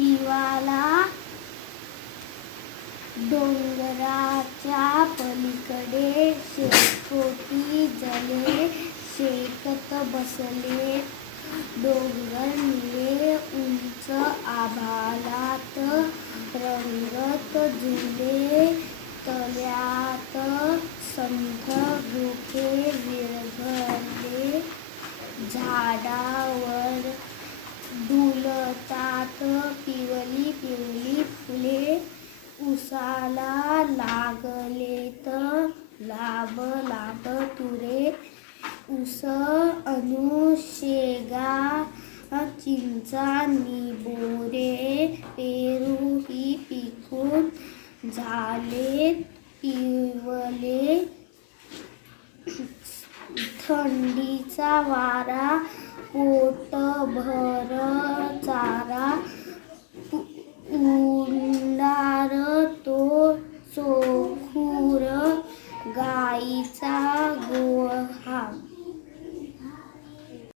हिवाला डोंगराच्या पलीकडे शेकोटी जले शेकत बसले. डोंगर निळे उंच आभालात रंगत झुले. तळ्यात संथ धुके विरघळले. झाडावर लाभ लाभ तुरे उस अनुशेगा चिंचा निबोरे पेरू ही पिकून झाले पिवले. थंडीचा वारा पोटभर 一张国号